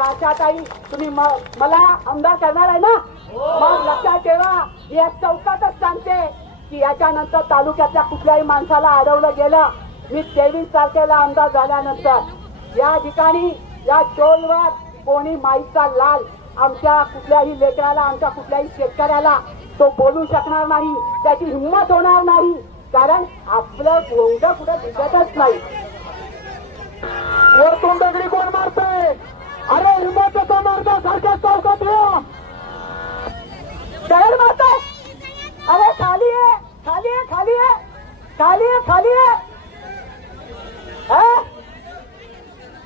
आशाताई तुम्ही मला आमदार करणार आहे ना? मग लक्षात ठेवा, या चौकातच सांगते की याच्यानंतर तालुक्यातल्या कुठल्याही माणसाला अडवलं गेलं, मी 23 तारखेला आमदार झाल्यानंतर या ठिकाणी या टोलवर कोणी माईचा लाल आमच्या कुठल्याही लेकराला, आमच्या कुठल्याही शेतकऱ्याला तो बोलू शकणार नाही, त्याची हिंमत होणार नाही, कारण आपलं गोंड कुठे दिसतच नाही. वरतून दगडी कोण मारतंय? अरे हिंमतचा मार्ग सारख्या चौकात या. दगड मारताय? अरे खाली आहे, खाली आहे, खाली आहे, खाली आहे, खाली आहे,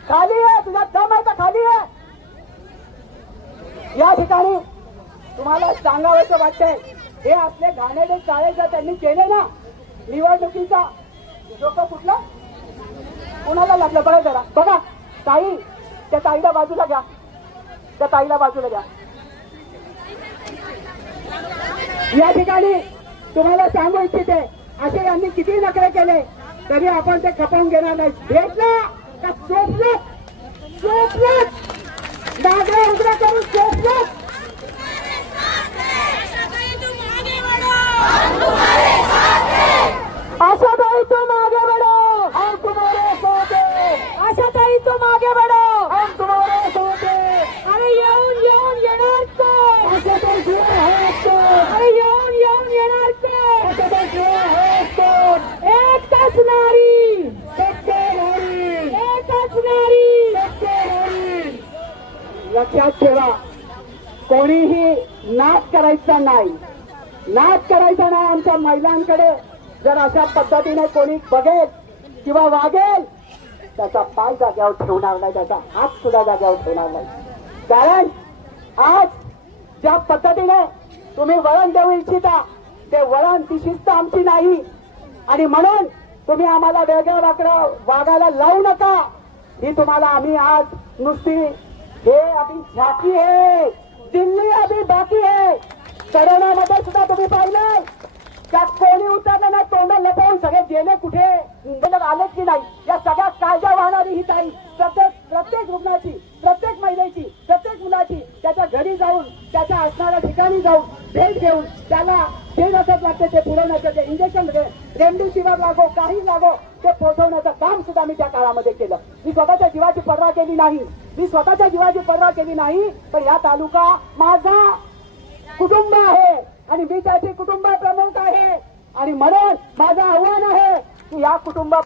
खाली आहे. तुझा दम आहे का? खाली आहे. या ठिकाणी तुम्हाला सांगावंसं वाटतंय, हे आपले घाणेरडे चाळे जर त्यांनी केले ना निवडणुकीचा, डोकं कुठलं कोणाला लागलं बघा जरा. बघा ताई, त्या ताईला बाजूला घ्या, त्या ताईला बाजूला घ्या. या ठिकाणी तुम्हाला सांगू इच्छिते, असे यांनी किती नखरे केले तरी आपण ते खपवून घेणार नाही. भेटलं का सोपलं, सोपलं दादा उघडा करून सोपलं. आशाताई तुम आगे बढ़ो, हम तुम्हारे साथ हैं. आशाताई तुम आगे बढ़ो, हम तुम्हारे साथ हैं. अरे येऊन येऊन येणार तो. आशाताई शिवाय आहेत तो. अरे येऊन येऊन येणार तो. आशाताई शिवाय आहेत तो. एकच नारी, सत्य नारी, एकच नारी, सत्य नारी. लक्षात ठेवा, कोणीही नाच करायचा नाही, नाच करायचा नाही. आमच्या महिलांकडे जर अशा पद्धतीने कोणी बघेल किंवा वागेल, त्याचा पाय जाग्यावर ठेवणार नाही, त्याचा हात सुद्धा जाग्यावर ठेवणार नाही. कारण आज ज्या पद्धतीने तुम्ही वळण देऊ इच्छिता, ते वळण ती शिस्त आमची नाही, आणि म्हणून तुम्ही आम्हाला वेगळं वाकडं वागायला लावू नका. ही तुम्हाला आम्ही आज नुसती हे अभी झाकी आहे, दिल्ली अभी बाकी आहे. करोनामध्ये सुद्धा तुम्ही पाहिलं त्यात कोणी उतरलं नाही, तोंड लपवून सगळे गेले कुठे, मुंबईला आलेच की नाही. या सगळ्या कायदा वाहणारी ही ताई प्रत्येक रुग्णाची, प्रत्येक महिलेची, प्रत्येक मुलाची त्याच्या घरी जाऊन, त्याच्या असणाऱ्या ठिकाणी जाऊन भेट घेऊन त्याला जे नसत लागते ते पुरवण्याचं, ते इंजेक्शन रेमडेसिवीर लागो, काही लागो, ते पोहोचवण्याचं काम सुद्धा मी त्या काळामध्ये केलं. मी स्वतःच्या जीवाची पर्वा केली नाही, मी स्वतःच्या जीवाची पर्वा केली नाही, पण या तालुका माझा कुटुंब आहे आणि मी त्याचे कुटुंब प्रमुख आहे. आणि म्हणून माझं आव्हान आहे की या कुटुंबा